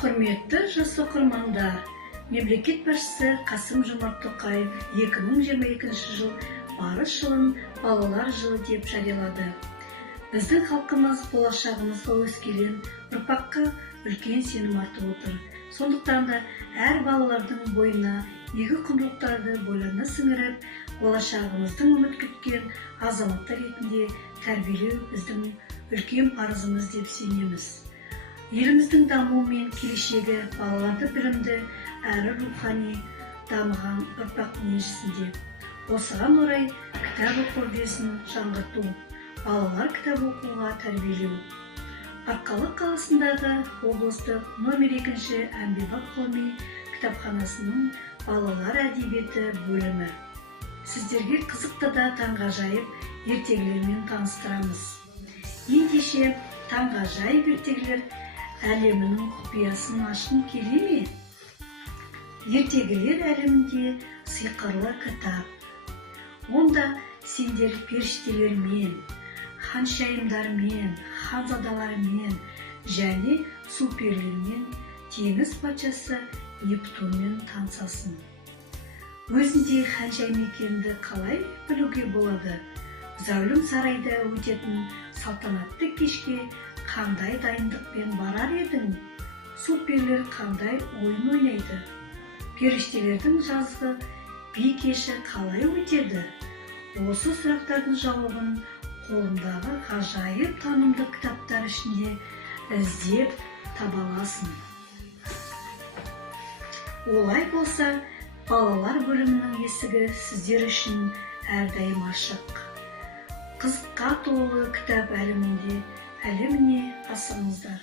Құрметті жас оқырмандар, мемлекет басшысы Қасым-Жомарт Тоқаев 2022 жыл барыс жылын балалар жылы деп жариялады. Біздің халқымыз болашағымызға өскелең ұрпаққа үлкен сенім артып отыр. Сондықтан да әр балалардың бойына игі құндылықтарды бойлана сіңіріп, болашағымыздың үміт күткен азаматтар ретінде тәрбиелеу біздің үлкен парызымыз деп сенеміз. Еліміздің дамуы мен келешегі балаларды білімді әрі рухани дамыған ұрпақ еншісінде. Осыған орай кітап оқу үрдісін жаңғырту, балалар кітап оқуға тәрбиелеу. Арқалық қаласындағы облыстық номер 2 әмбебап ғылыми кітапханасының балалар әдебиеті бөлімі. Сіздерге қызықты да таңғажайып ертегілермен таныстырамыз. Ендеше таңғажайып ертегілер әлемінің құпиясын ашқың келе ме? Ертегілер әлемінде сиқырлы кітап. Онда сендер періштелермен, ханшайымдармен, ханзадалармен және суперлермен теңіз патшасы Нептунмен танысасың. Өзінде ханшайым екенді қалай білуге болады? Зәулім сарайда өтетін салтанатты кешке қандай дайындықпен барар едің? Суперлер қандай ойын ойнайды? Періштелердің жазғы би кеші қалай өтеді? Осы сұрақтардың жауабын қолындағы ғажайып танымдық кітаптар ішінде іздеп таба аласың. Олай болса, балалар бөлімінің есігі сіздер үшін әрдайым ашық. Қызыққа толы кітап әлеміне асығыңыздар.